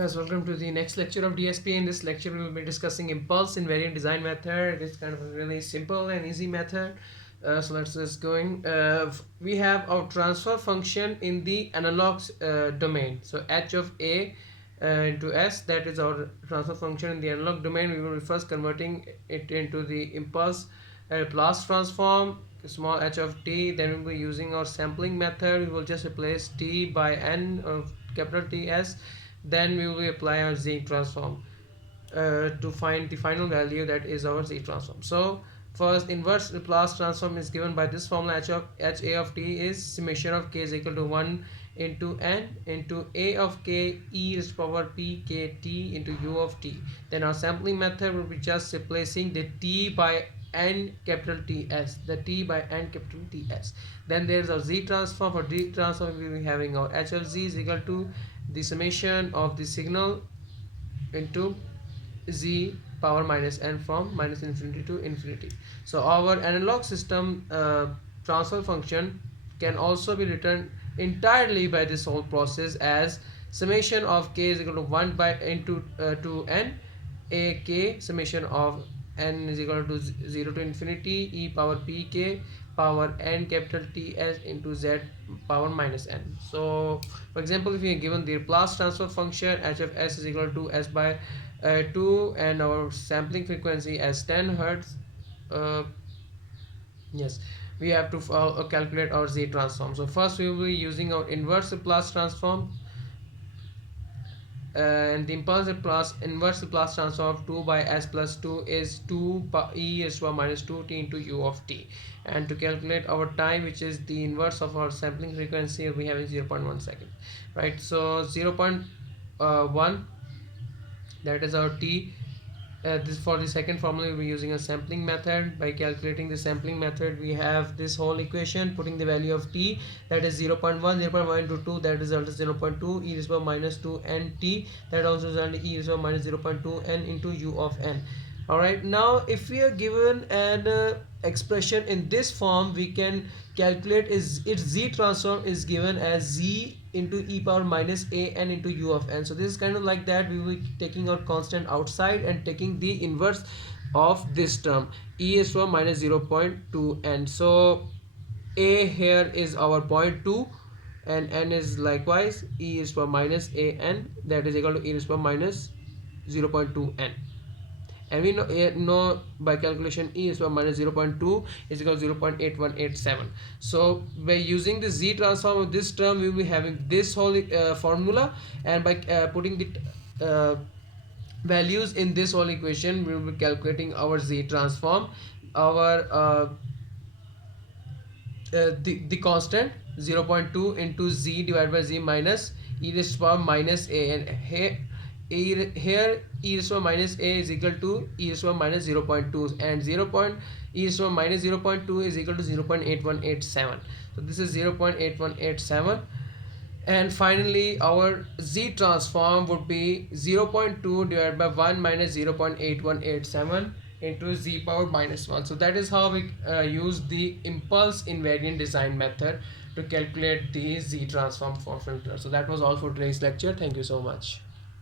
Yes, welcome to the next lecture of DSP. In this lecture, we will be discussing impulse invariant design method. It is kind of a really simple and easy method. So let's just going. We have our transfer function in the analog domain. So h of a into s, that is our transfer function in the analog domain. We will be first converting it into the impulse Laplace transform small h of t. Then we will be using our sampling method. We will just replace t by n of capital Ts. Then we will apply our z transform to find the final value, that is our z transform. So first, inverse Laplace transform is given by this formula. H a of t is summation of k is equal to 1 into n into a of k e raised to power p k t into u of t. Then our sampling method will be just replacing the t by n capital Ts, the t by n capital Ts. Then there is our z transform. For z transform, we will be having our h of z is equal to the summation of the signal into z power minus n from minus infinity to infinity. So our analog system transfer function can also be written entirely by this whole process as summation of k is equal to 1 by into to n a k summation of n is equal to 0 to infinity e power pk power n capital Ts into z power minus n. So for example, if we are given the Laplace transfer function h of s is equal to s by 2 and our sampling frequency as 10 hertz, yes, we have to calculate our z transform. So first we will be using our inverse Laplace transform, and the inverse Laplace transform of 2 by s plus 2 is 2 e is to minus 2t into u of t. And to calculate our time, which is the inverse of our sampling frequency, we have 0.1 second, right? So 0.1, that is our t. This for the second formula, we will be using a sampling method. By calculating the sampling method, we have this whole equation, putting the value of t, that is 0.1, 0.1 into 2, that results 0.2 e raised to minus 2 n t, that also results e raised to minus 0.2 n into u of n. Alright, now if we are given an expression in this form, we can calculate its z transform is given as z into e power minus a n into u of n. So this is kind of like that. We will be taking our constant outside and taking the inverse of this term, e is to minus 0.2 n. So a here is our 0.2 and n is likewise e is to minus a n, that is equal to e is to minus 0.2 n. And we know by calculation e is to minus 0.2 is equal to 0.8187. So by using the z transform of this term, we will be having this whole formula, and by putting the values in this whole equation, we will be calculating our z transform. Our the constant 0.2 into z divided by z minus e raised to power minus a, and here e raised to minus a is equal to e raised to minus 0.2, and e raised to minus 0.2 is equal to 0.8187. So this is 0.8187. And finally our z transform would be 0.2 divided by 1 minus 0.8187 into z power minus 1. So that is how we use the impulse invariant design method to calculate the z transform for filter. So that was all for today's lecture. Thank you so much.